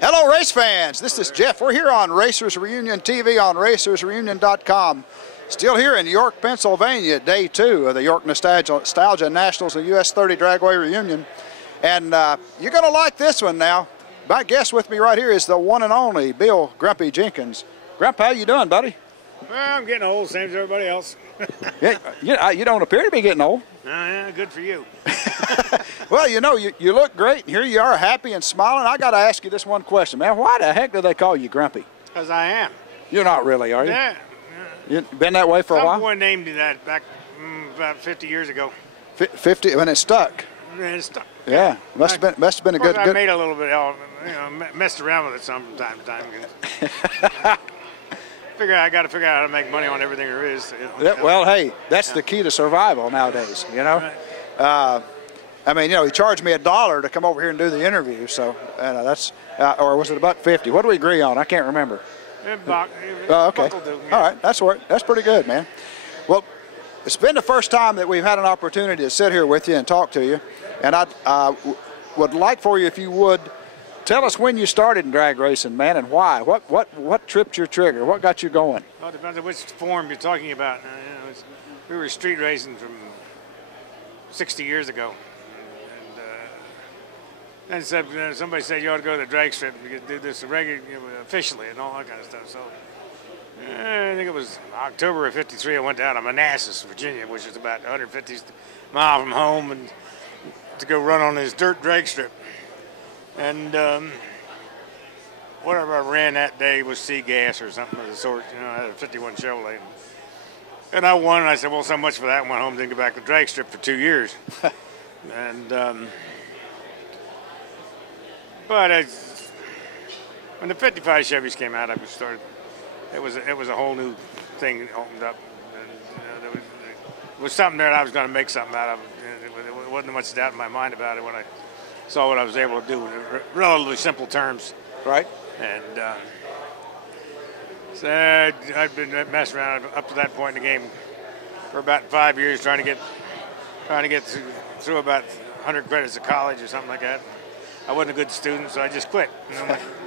Hello, race fans. This is Jeff. We're here on Racers Reunion TV on racersreunion.com. Still here in York, Pennsylvania, day 2 of the York Nostalgia Nationals and US 30 Dragway Reunion. And you're going to like this one now. My guest with me right here is the one and only Bill Grumpy Jenkins. Grump, how you doing, buddy? Well, I'm getting old, same as everybody else. Yeah, you don't appear to be getting old. Yeah, good for you. Well, you know, you look great. Here you are, happy and smiling. I got to ask you this one question, man. Why the heck do they call you Grumpy? Because I am. You're not really, are you? Yeah. You've been that way for a while? Someone named me that back about 50 years ago. 50, when it stuck? It stuck. Yeah, must have been a good. I made a little bit of, messed around with it some from time to time. I got to figure out how to make money on everything there is. Yeah, well, hey, that's the key to survival nowadays, you know. Right. I mean, you know, he charged me $1 to come over here and do the interview, so that's, or was it $1.50? What do we agree on? I can't remember. Oh, okay. All right, that's pretty good, man. Well, it's been the first time that we've had an opportunity to sit here with you and talk to you, and I would like for you, if you would, tell us when you started in drag racing, man, and why. What tripped your trigger? What got you going? Well, it depends on which form you're talking about. We were street racing from 60 years ago. And then somebody said you ought to go to the drag strip and you could do this officially and all that kind of stuff. So I think it was October of '53. I went down to Manassas, Virginia, which is about 150 miles from home, and to go run on this dirt drag strip. And whatever I ran that day was sea gas or something of the sort. I had a 51 Chevrolet. And I won, and I said, well, so much for that. Went home, didn't go back to the drag strip for 2 years. And but when the 55 Chevys came out, it was a whole new thing that opened up. And, there was something there that I was going to make something out of. It wasn't much doubt in my mind about it when I saw what I was able to do in relatively simple terms. Right. And so I'd been messing around up to that point in the game for about 5 years, trying to get through about 100 credits of college or something like that. I wasn't a good student, so I just quit.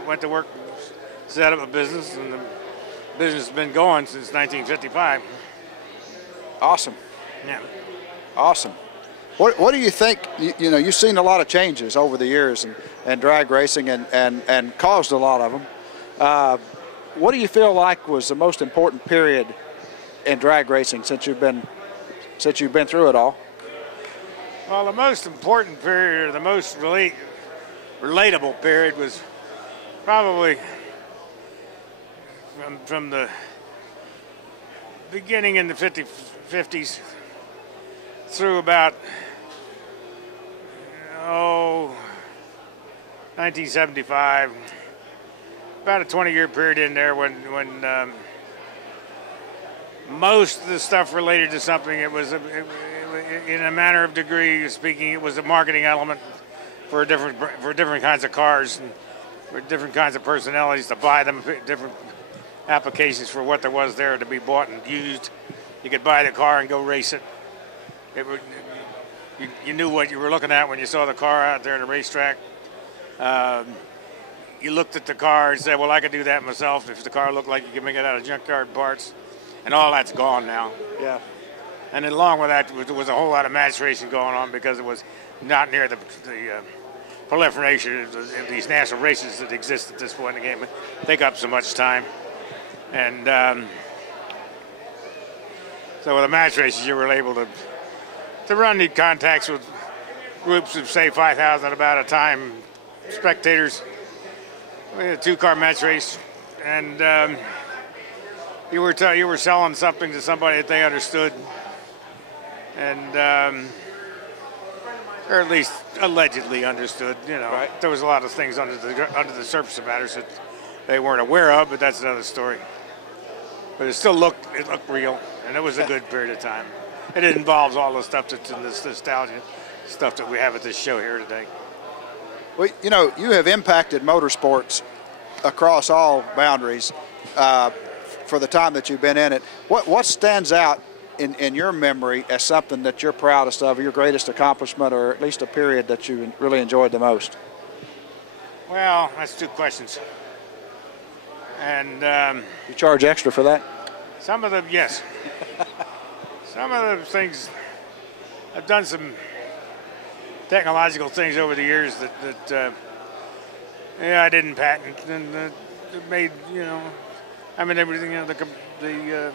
Went to work, set up a business, and the business has been going since 1955. Awesome. Yeah. Awesome. What do you think? You know, you've seen a lot of changes over the years and drag racing and caused a lot of them. What do you feel like was the most important period in drag racing since you've been through it all? Well, the most important period, or the most relatable period, was probably from the beginning in the 50s through about 1975, about a 20-year period in there when most of the stuff related to something, it was in a manner of degree speaking, it was a marketing element for different kinds of cars and for different kinds of personalities to buy them, different applications for what there was there to be bought and used. You could buy the car and go race it. You knew what you were looking at when you saw the car out there at a racetrack. You looked at the car and said, well, I could do that myself if the car looked like you could make it out of junkyard parts. And all that's gone now. Yeah. And then along with that was a whole lot of match racing going on because it was not near the proliferation of these national races that exist at this point in the game. It take up so much time. And so with the match races, you were able to run the contacts with groups of, say, 5,000 at about a time, spectators. We had a 2-car match race, and you were selling something to somebody that they understood, and or at least allegedly understood. Right. There was a lot of things under the surface of matters that they weren't aware of, but that's another story. But it looked real, and it was a good period of time. And it involves all the stuff that's in this nostalgia stuff that we have at this show here today. Well, you have impacted motorsports across all boundaries for the time that you've been in it. What stands out in your memory as something that you're proudest of, your greatest accomplishment, or at least a period that you really enjoyed the most? Well, that's 2 questions. And You charge extra for that? some of them, yes. Some of the things, I've done some technological things over the years that yeah, I didn't patent, and it made, you know, I mean, everything, you know, the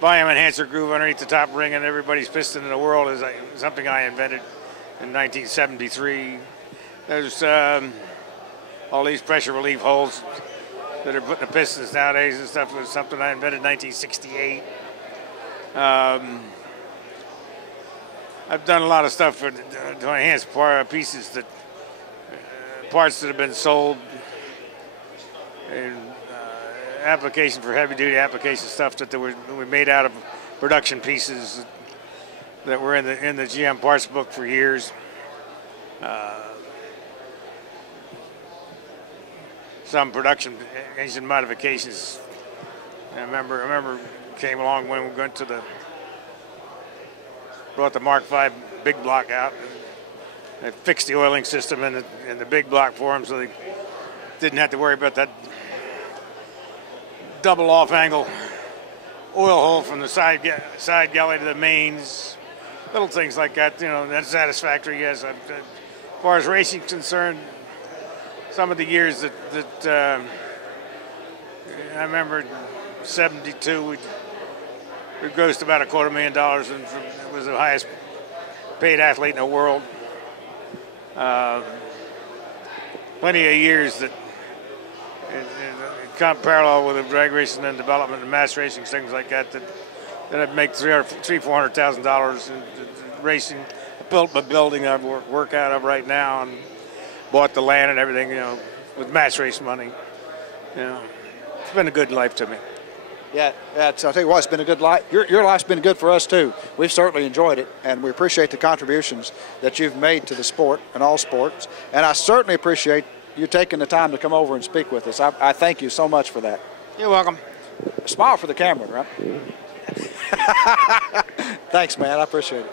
volume enhancer groove underneath the top ring and everybody's piston in the world is something I invented in 1973. There's all these pressure relief holes that are put in the pistons nowadays and stuff was something I invented in 1968. I've done a lot of stuff to enhance pieces that parts that have been sold in application for heavy-duty application stuff that we made out of production pieces that were in the GM parts book for years. Some production engine modifications. I remember came along when we went to brought the Mark V big block out. They fixed the oiling system in the big block for them, so they didn't have to worry about that double off angle oil hole from the side galley to the mains. Little things like that, you know, that's satisfactory. Yes, as far as racing is concerned, some of the years that I remember in '72 we grossed about $250,000 and was the highest paid athlete in the world. Plenty of years that in parallel with the drag racing and development and mass racing, things like that I'd make $400,000 in racing. I built my building I work out of right now and bought the land and everything, you know, with mass race money. You know, it's been a good life to me. Yeah, I'll tell you what, it's been a good life. Your life's been good for us too. We've certainly enjoyed it, and we appreciate the contributions that you've made to the sport and all sports. And I certainly appreciate you taking the time to come over and speak with us. I thank you so much for that. You're welcome. Smile for the camera, right? Thanks, man. I appreciate it.